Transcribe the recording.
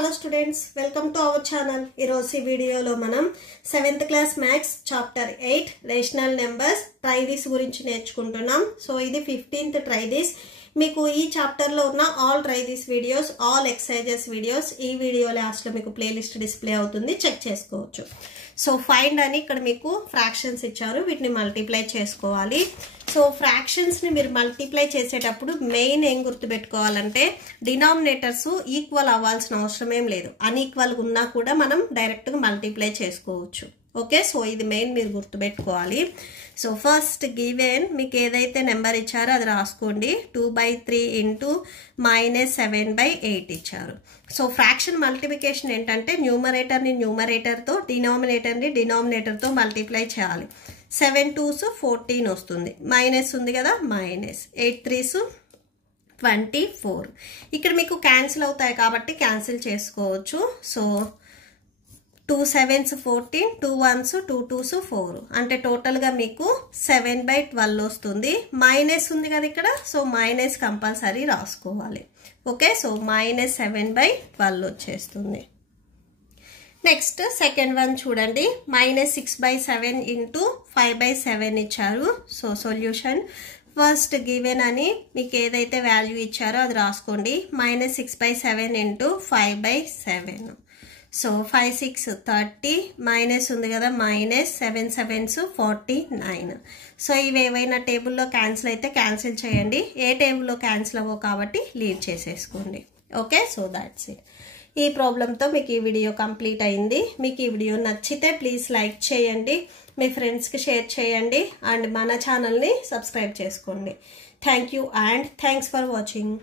Hello students, welcome to our channel. ఈరోజు ఈ వీడియోలో మనం 7th class maths chapter 8 rational numbers try this గురించి నేర్చుకుంటున్నాం. సో ఇది 15th ట్రై దిస్. మీకు ఈ చాప్టర్ లో ఉన్న all try this videos, all exercises videos ఈ వీడియో లాస్ట్ లో మీకు ప్లేలిస్ట్ డిస్ప్లే అవుతుంది, చెక్ చేసుకోవచ్చు. సో ఫైండ్ అని ఇక్కడ మీకు ఫ్రాక్షన్స్ ఇచ్చారు, వీటిని మల్టిప్లై చేసుకోవాలి. సో ఫ్రాక్షన్స్ ని మీరు మల్టిప్లై చేసేటప్పుడు మెయిన్ ఏం గుర్తుపెట్టుకోవాలంటే డినామినేటర్స్ ఈక్వల్ అవ్వాల్సిన అవసరం ఏం లేదు, అన్ఈక్వల్ ఉన్నా కూడా మనం డైరెక్ట్ గా మల్టిప్లై చేసుకోవచ్చు. ఓకే, సో ఇది మెయిన్ మీరు గుర్తుపెట్టుకోవాలి. సో ఫస్ట్ గివెన్ మీకు ఏదైతే నెంబర్ ఇచ్చారో అది రాసుకోండి. 2/3 ఇంటూ -7/8 ఇచ్చారు. సో ఫ్రాక్షన్ మల్టిప్లికేషన్ ఏంటంటే న్యూమరేటర్ని న్యూమరేటర్తో, డినామినేటర్ని డినామినేటర్తో మల్టిప్లై చేయాలి. 7 2s 14 వస్తుంది, మైనస్ ఉంది కదా, మైనస్ 8 3s 24. ఇక్కడ మీకు క్యాన్సిల్ అవుతాయి కాబట్టి క్యాన్సిల్ చేసుకోవచ్చు. సో 2 7s 14, 2 1s 2 2s 4, అంటే టోటల్గా మీకు 7/12 వస్తుంది. మైనస్ ఉంది కదా ఇక్కడ, సో మైనస్ కంపల్సరీ రాసుకోవాలి. ఓకే, సో -7/12 వచ్చేస్తుంది. నెక్స్ట్ సెకండ్ వన్ చూడండి, -6/7 ఇంటూ 5/7 ఇచ్చారు. సో సొల్యూషన్ ఫస్ట్ గివెన్ అని మీకు ఏదైతే వాల్యూ ఇచ్చారో అది రాసుకోండి. -6/7 ఇంటూ 5/7. సో 5 6 30, మైనస్ ఉంది కదా, -7 7s 49. సో ఇవి ఏవైనా టేబుల్లో క్యాన్సిల్ అయితే క్యాన్సిల్ చేయండి, ఏ టేబుల్లో క్యాన్సిల్ అవ్వవు కాబట్టి లీవ్ చేసేసుకోండి. Okay, so that's it. ఈ ప్రాబ్లంతో మీకు ఈ వీడియో కంప్లీట్ అయింది. మీకు ఈ వీడియో నచ్చితే ప్లీజ్ లైక్ చేయండి, మీ ఫ్రెండ్స్కి షేర్ చేయండి అండ్ మన ఛానల్ని సబ్స్క్రైబ్ చేసుకోండి. Thank you and thanks for watching.